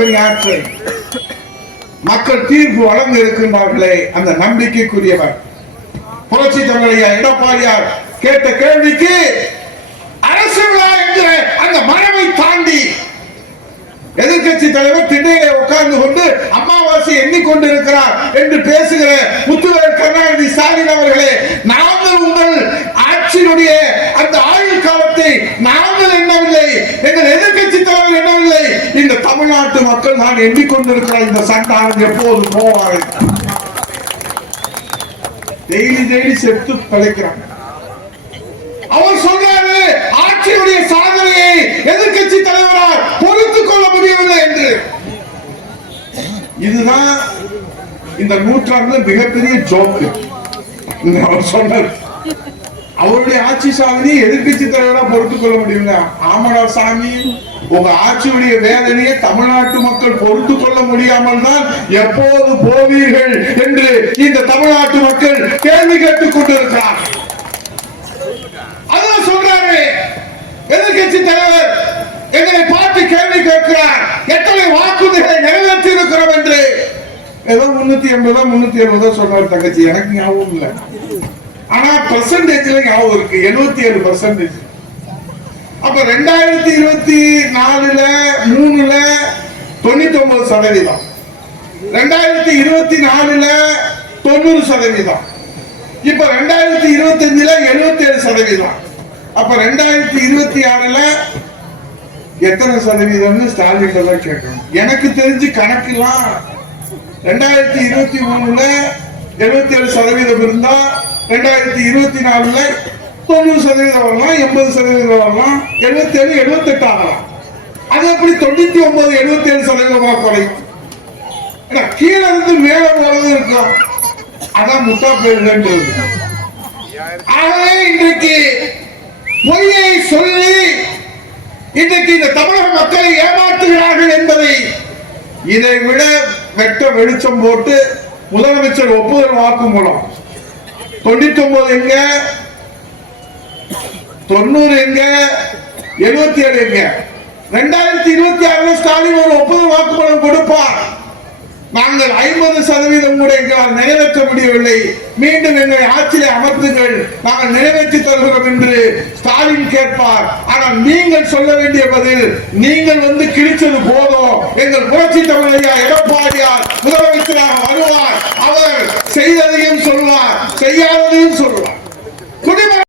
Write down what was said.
பெரிய ஆற்றல் மக்கள் தீர்ப்பு வழங்க இருக்கின்றார்களே அந்த நம்பிக்கைக்குரியவர் புரட்சி தமிழ் எடப்பாடியார் கேட்ட கேள்விக்கு அரசு விழா என்கிற அந்த மரபை தாண்டி எதிர்கட்சி தலைவர் திண்ணையிலே உட்கார்ந்து கொண்டு அமாவாசை எண்ணிக்கொண்டிருக்கிறார் என்று பேசுகிற முத்துவேல் கருணாநிதி ஸ்டாலின் அவர்களே, நாங்கள் உங்கள் ஆட்சியினுடைய அந்த ஆயுள் காலத்தை நாங்கள் எண்ணவில்லை, எங்கள் எதிர்கட்சி தலைவர் எண்ணவில்லை, இந்த தமிழ்நாட்டு மக்கள் நான் எண்ணிக்கொண்டிருக்கிற இந்த சண்டாளன் எப்போது போவார்கள்? டெய்லி செத்து பிழைக்கிறாங்க. அவர் சொல்றாரு ஆட்சியுடைய சாதனையை எதிர்கட்சி தலைவரால் பொறுத்துக் கொள்ள முடியவில்லை என்று. இதுதான் இந்த நூற்றாண்டு மிகப்பெரிய ஜோக்கு. அவர் சொன்னார் அவருடைய ஆட்சி சாதனையை எதிர்கட்சி தலைவரா பொறுத்துக் கொள்ள முடியல. ஆமடா சாமி, உங்க ஆட்சியுடைய வேதனையை தமிழ்நாட்டு மக்கள் பொறுத்துக் கொள்ள முடியாமல் தான் எப்போது போவீர்கள் என்று இந்த தமிழ்நாட்டு மக்கள் கேள்வி கேட்டுக் கொண்டிருக்கிறார். அதான் சொல்றாரு எதிர்கட்சி தலைவர் எங்களை பார்த்து கேள்வி கேட்கிறார், எத்தனை வாக்குறுதிகளை நிறைவேற்றி இருக்கிறோம் என்று. ஏதோ 380 370 சொன்னார் தங்கச்சி, எனக்கு ஞாபகம் இல்லை. ஆனா பெர்சன்டேஜ்ல ஞாபகம் இருக்கு, 77%. அப்ப 2024ல 3ல 99%, 2024ல 90%, இப்ப 2025ல 77%. அப்ப 2026ல எத்தனை சதவீதம்னு ஸ்டாலின் தான் கேட்கணும். எனக்கு தெரிஞ்சு கணக்கெல்லாம் 2023ல 77% இருந்தா 2024ல 90% வரலாம், 80% வரலாம், 77 78 ஆகலாம். அது எப்படி 99 77% குறையும்? கீழே இருந்து மேல போறது இருக்கும். அதான் முட்டா பேருன்றது. ஆகவே இன்றைக்கு பொய்யை சொல்லி இன்றைக்கு இந்த தமிழக மக்களை ஏமாற்றுகிறார்கள் என்பதை இதை விட வெட்ட வெளிச்சம் போட்டு முதலமைச்சர் ஒப்புதல் வாக்குமூலம் 99 எங்க, 90 எங்க, 77 எங்க? 2026 ஸ்டாலின் ஒரு ஒப்புதல் வாக்குமூலம் கொடுப்பார். நாங்கள் 50% கூட எங்களால் நிறைவேற்ற முடியவில்லை, மீண்டும் எங்களை ஆட்சியை அமர்த்துங்கள், நாங்கள் நிறைவேற்றி தருகிறோம் என்று ஸ்டாலின் கேட்பார். ஆனால் நீங்கள் சொல்ல வேண்டிய பதில், நீங்கள் வந்து கிழிச்சது போதும், எங்கள் புரட்சி தமிழ் எடப்பாடியார் முதலமைச்சராக வருவார், அவர் செய்ததையும் சொல்வார், செய்யாததையும் சொல்வார்.